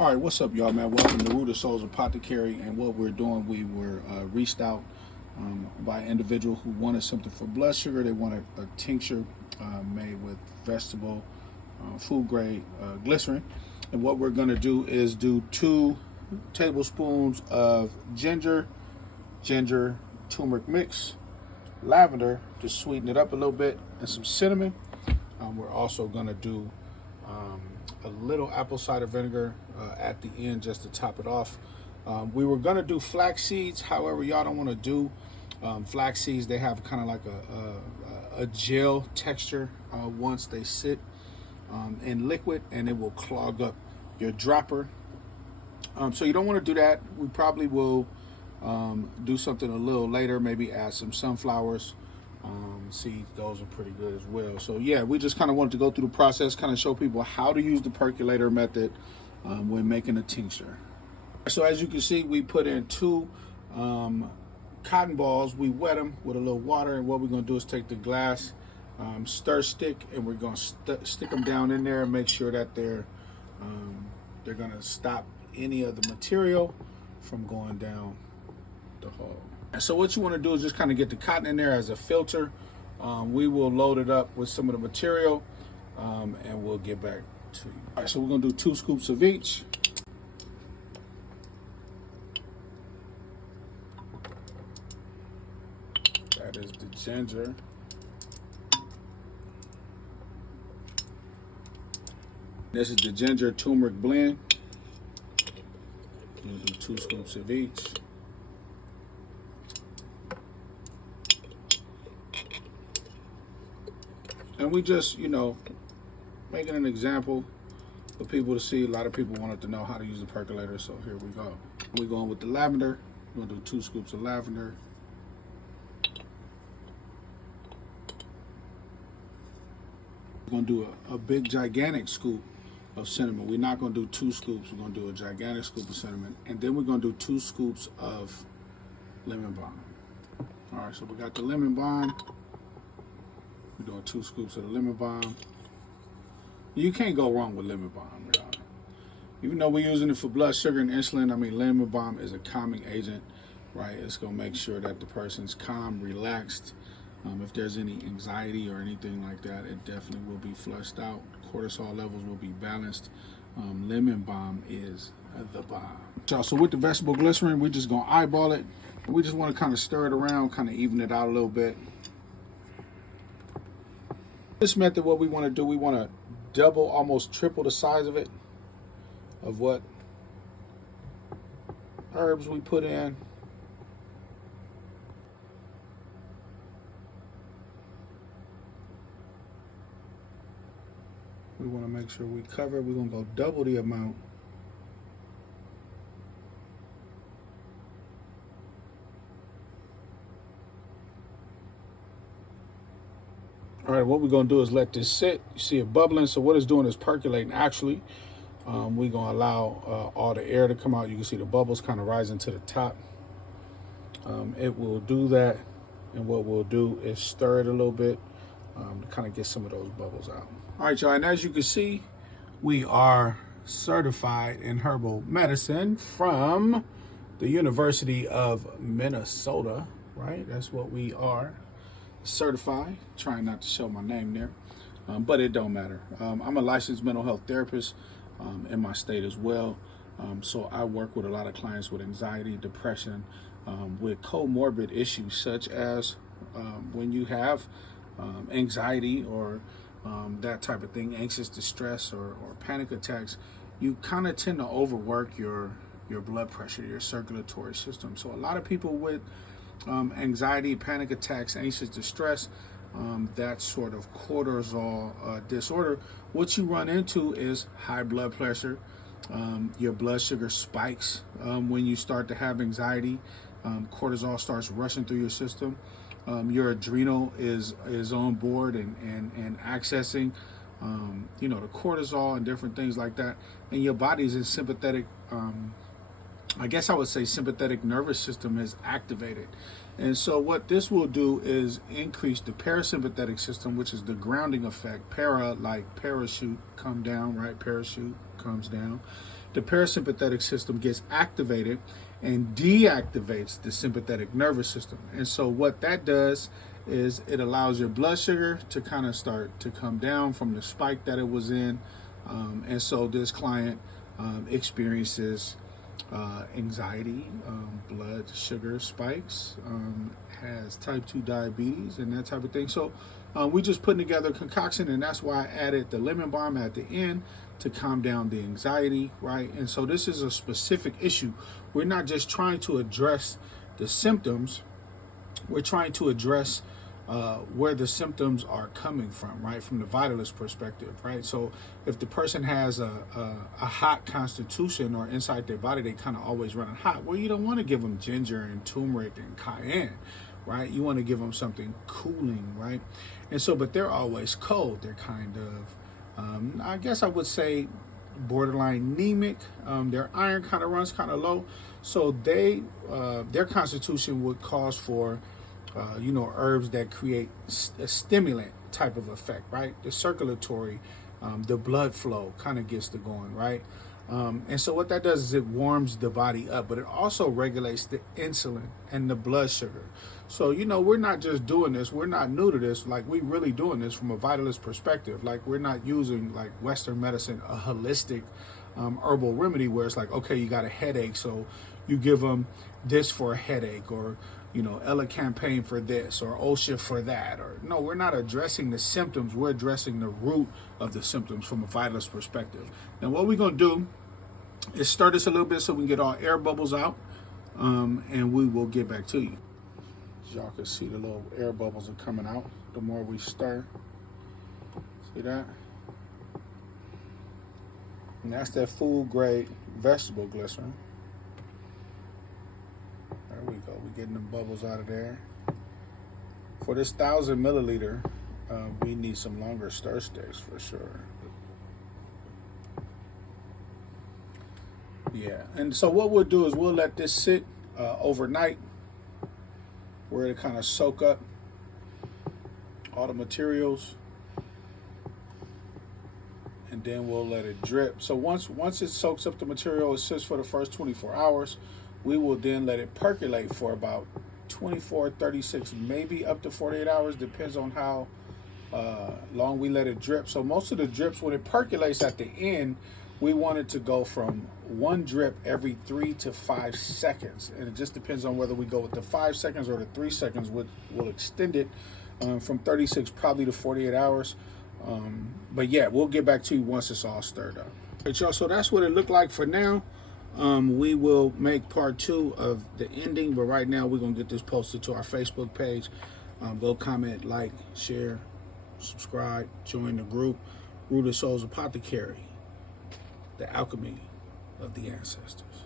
All right, what's up, y'all, man? Welcome to Root of Souls Apothecary. And what we're doing, we were reached out by an individual who wanted something for blood sugar. They wanted a tincture made with vegetable food grade glycerin. And what we're going to do is do 2 tablespoons of ginger turmeric mix, lavender to sweeten it up a little bit, and some cinnamon. We're also going to do a little apple cider vinegar at the end just to top it off. We were going to do flax seeds. However, y'all don't want to do flax seeds. They have kind of like a gel texture once they sit in liquid, and it will clog up your dropper. So you don't want to do that. We probably will do something a little later, maybe add some sunflowers seeds. Those are pretty good as well. So yeah, we just kind of wanted to go through the process, kind of show people how to use the percolator method when making a tincture. So as you can see, we put in 2 cotton balls. We wet them with a little water, and what we're going to do is take the glass stir stick, and we're going to stick them down in there and make sure that they're going to stop any of the material from going down the hole. And so what you want to do is just kind of get the cotton in there as a filter. We will load it up with some of the material, and we'll get back to you. All right, so we're going to do 2 scoops of each. That is the ginger. This is the ginger turmeric blend. We'll do 2 scoops of each. And we just, making an example for people to see. A lot of people wanted to know how to use the percolator, so here we go. We're going with the lavender. We're going to do 2 scoops of lavender. We're going to do a big, gigantic scoop of cinnamon. We're not going to do 2 scoops. We're going to do a gigantic scoop of cinnamon. And then we're going to do 2 scoops of lemon balm. All right, so we got the lemon balm. We're doing 2 scoops of the lemon balm. You can't go wrong with lemon balm, y'all. Even though we're using it for blood sugar and insulin, lemon balm is a calming agent, right? It's going to make sure that the person's calm, relaxed. If there's any anxiety or anything like that, it definitely will be flushed out. Cortisol levels will be balanced. Lemon balm is the bomb. So with the vegetable glycerin, we're just going to eyeball it. We just want to kind of stir it around, kind of even it out a little bit. This method, what we want to do, we want to double, almost triple the size of it, of what herbs we put in. We want to make sure we cover it. We're going to go double the amount. All right, what we're going to do is let this sit. You see it bubbling, so what it's doing is percolating. Actually, we're going to allow all the air to come out. You can see the bubbles kind of rising to the top. It will do that, and what we'll do is stir it a little bit to kind of get some of those bubbles out. All right, y'all, and as you can see, we are certified in herbal medicine from the University of Minnesota, right? That's what we are. Certified, trying not to show my name there, but it don't matter. I'm a licensed mental health therapist in my state as well, so I work with a lot of clients with anxiety, depression, with comorbid issues such as when you have anxiety or that type of thing, anxious distress or panic attacks, you kind of tend to overwork your blood pressure, your circulatory system. So a lot of people with anxiety, panic attacks, anxious distress, that sort of cortisol disorder, what you run into is high blood pressure. Your blood sugar spikes when you start to have anxiety. Cortisol starts rushing through your system. Your adrenal is on board and accessing the cortisol and different things like that, and your body's in sympathetic I guess I would say sympathetic nervous system is activated. And so what this will do is increase the parasympathetic system, which is the grounding effect. Para, like parachute, come down, right? Parachute comes down. the parasympathetic system gets activated and deactivates the sympathetic nervous system. And so what that does is it allows your blood sugar to kind of start to come down from the spike that it was in. And so this client experiences anxiety, blood sugar spikes, has type 2 diabetes and that type of thing. So we just putting together a concoction, and that's why I added the lemon balm at the end to calm down the anxiety, right? And so this is a specific issue. We're not just trying to address the symptoms, we're trying to address where the symptoms are coming from, right? From the vitalist perspective, right? So if the person has a hot constitution or inside their body, they kind of always running hot. Well, you don't want to give them ginger and turmeric and cayenne, right? You want to give them something cooling, right? And so, but they're always cold. They're kind of, I guess I would say, borderline anemic. Their iron kind of runs kind of low. So their constitution would cause for herbs that create a stimulant type of effect, right? The circulatory, the blood flow kind of gets to going, right? And so what that does is it warms the body up, but it also regulates the insulin and the blood sugar. So, we're not just doing this. We're not new to this. Like, we really doing this from a vitalist perspective. Like, we're not using like Western medicine, a holistic herbal remedy where it's like, okay, you got a headache, so you give them this for a headache, or Elecampane for this, or Osha for that. Or no, we're not addressing the symptoms. We're addressing the root of the symptoms from a vitalist perspective. Now, what we're going to do is stir this a little bit so we can get all air bubbles out, and we will get back to you. As y'all can see, the little air bubbles are coming out the more we stir. See that? And that's that food grade vegetable glycerin. There we go. We're getting them bubbles out of there. For this 1,000 milliliter, we need some longer stir sticks for sure. Yeah, and so what we'll do is we'll let this sit overnight, where it kind of soak up all the materials, and then we'll let it drip. So once it soaks up the material, it sits for the first 24 hours. We will then let it percolate for about 24, 36, maybe up to 48 hours, depends on how long we let it drip. So most of the drips, when it percolates at the end, we want it to go from one drip every 3 to 5 seconds. And it just depends on whether we go with the 5 seconds or the 3 seconds. We'll extend it from 36 probably to 48 hours. But yeah, we'll get back to you once it's all stirred up. All right, y'all, so that's what it looked like for now. We will make part 2 of the ending, but right now we're going to get this posted to our Facebook page. Go comment, like, share, subscribe, join the group. Root of Souls Apothecary, the alchemy of the ancestors.